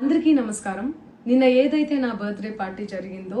అందరికీ నమస్కారం. నిన్న ఏదైతే నా బర్త్డే పార్టీ జరిగిందో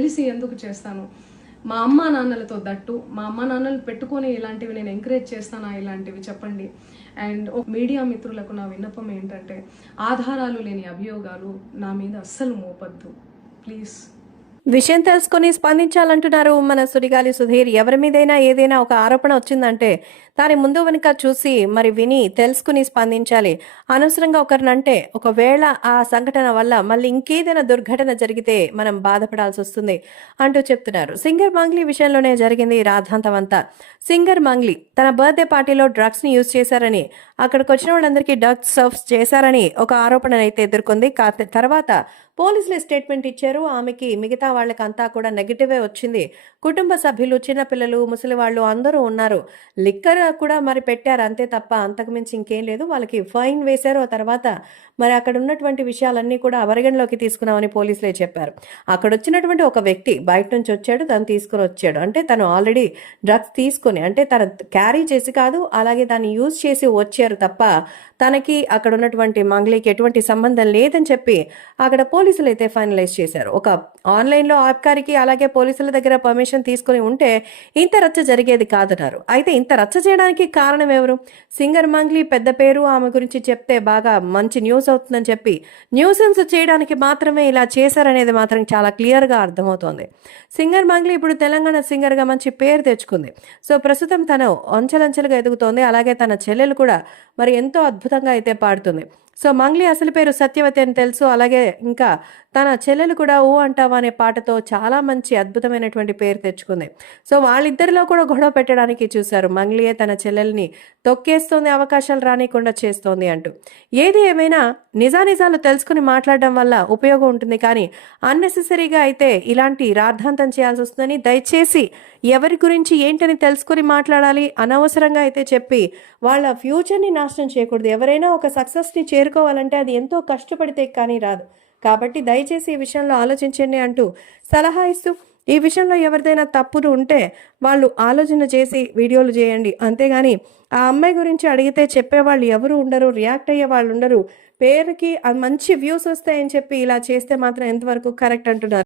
తెలిసి ఎందుకు చేస్తాను? మా అమ్మ నాన్నలతో దట్టు మా అమ్మ నాన్నలు పెట్టుకొని ఇలాంటివి నేను ఎంకరేజ్ చేస్తానా ఇలాంటివి చెప్పండి. అండ్ మీడియా మిత్రులకు నా విన్నపం ఏంటంటే ఆధారాలు లేని అభియోగాలు నా మీద అస్సలు మోపద్దు. ప్లీజ్ విషయం తెలుసుకొని స్పందించాలంటున్నారు మన సుడిగాలి సుధీర్. ఎవరి మీదైనా ఏదైనా ఒక ఆరోపణ వచ్చిందంటే దాని ముందు వెనుక చూసి మరి విని తెలుసుకుని స్పందించాలి. అనవసరంగా ఒకరినంటే ఒకవేళ ఆ సంఘటన వల్ల మళ్ళీ ఇంకేదైనా దుర్ఘటన జరిగితే మనం బాధపడాల్సి వస్తుంది అంటూ చెప్తున్నారు. సింగర్ మంగ్లీ విషయంలోనే జరిగింది రాధాంతమంతా అంతా సింగర్ మంగ్లీ తన బర్త్డే పార్టీలో డ్రగ్స్ని యూజ్ చేశారని అక్కడికి వచ్చిన వాళ్ళందరికీ డ్రగ్స్ సర్వ్స్ చేశారని ఒక ఆరోపణ అయితే ఎదుర్కొంది. కా- తర్వాత పోలీసులు స్టేట్మెంట్ ఇచ్చారు. ఆమెకి మిగతా వాళ్ళకంతా కూడా నెగిటివే వచ్చింది. కుటుంబ సభ్యులు చిన్నపిల్లలు ముసలి వాళ్ళు అందరూ ఉన్నారు. లిక్కర్ కూడా మరి పెట్టారు. అంతే తప్ప అంతకుమించి ఇంకేం లేదు. వాళ్ళకి ఫైన్ వేశారు. ఆ తర్వాత మరి అక్కడ ఉన్నటువంటి విషయాలన్నీ కూడా అవరగణలోకి తీసుకున్నామని పోలీసులే చెప్పారు. అక్కడ వచ్చినటువంటి ఒక వ్యక్తి బయట నుంచి వచ్చాడు. తను తీసుకుని వచ్చాడు. అంటే తను ఆల్రెడీ డ్రగ్స్ తీసుకొని అంటే తను క్యారీ చేసి కాదు అలాగే దాన్ని యూజ్ చేసి వచ్చారు తప్ప తనకి అక్కడ ఉన్నటువంటి మంగ్లీకి ఎటువంటి సంబంధం లేదని చెప్పి అక్కడ పోలీసులు అయితే ఫైనలైజ్ చేశారు. ఒక ఆన్లైన్లో ఆబ్కారికి అలాగే పోలీసుల దగ్గర పర్మిషన్ తీసుకొని ఉంటే ఇంత రచ్చ జరిగేది కాదన్నారు. అయితే ఇంత రచ్చ చేయడానికి కారణం ఎవరు? సింగర్ మంగ్లీ పెద్ద పేరు ఆమె గురించి చెప్తే బాగా మంచి న్యూస్ అవుతుందని చెప్పి న్యూసెన్స్ చేయడానికి మాత్రమే ఇలా చేశారనేది మాత్రం చాలా క్లియర్గా అర్థమవుతోంది. సింగర్ మంగ్లీ ఇప్పుడు తెలంగాణ సింగర్గా మంచి పేరు తెచ్చుకుంది. సో ప్రస్తుతం తను అంచెలంచెలుగా ఎదుగుతోంది. అలాగే తన చెల్లెలు కూడా మరి ఎంతో అద్భుతంగా అయితే పాడుతుంది. సో మంగ్లీ అసలు పేరు సత్యవతి అని తెలుసు. అలాగే ఇంకా తన చెల్లెలు కూడా ఓ అంటావా అనే పాటతో చాలా మంచి అద్భుతమైనటువంటి పేరు తెచ్చుకుంది. సో వాళ్ళిద్దరిలో కూడా గొడవ పెట్టడానికి చూశారు. మంగ్లీయే తన చెల్లెల్ని తొక్కేస్తోంది అవకాశాలు రానికుండా చేస్తోంది అంటూ. ఏది ఏమైనా నిజానిజాలు తెలుసుకుని మాట్లాడడం వల్ల ఉపయోగం ఉంటుంది. కానీ అన్నెసెసరీగా అయితే ఇలాంటి రార్థాంతం చేయాల్సి వస్తుందని దయచేసి ఎవరి గురించి ఏంటని తెలుసుకుని మాట్లాడాలి. అనవసరంగా అయితే చెప్పి వాళ్ళ ఫ్యూచర్ని నాశనం చేయకూడదు. ఎవరైనా ఒక సక్సెస్ని ఎదుర్కోవాలంటే అది ఎంతో కష్టపడితే కానీ రాదు. కాబట్టి దయచేసి ఈ విషయంలో ఆలోచించండి అంటూ సలహా ఇస్తూ ఈ విషయంలో ఎవరిదైనా తప్పులు ఉంటే వాళ్ళు ఆలోచన చేసి వీడియోలు చేయండి. అంతేగాని ఆ అమ్మాయి గురించి అడిగితే చెప్పేవాళ్ళు ఎవరు ఉండరు రియాక్ట్ అయ్యే వాళ్ళు ఉండరు. పేరుకి మంచి వ్యూస్ వస్తాయని చెప్పి ఇలా చేస్తే మాత్రం ఎంతవరకు కరెక్ట్ అంటున్నారు?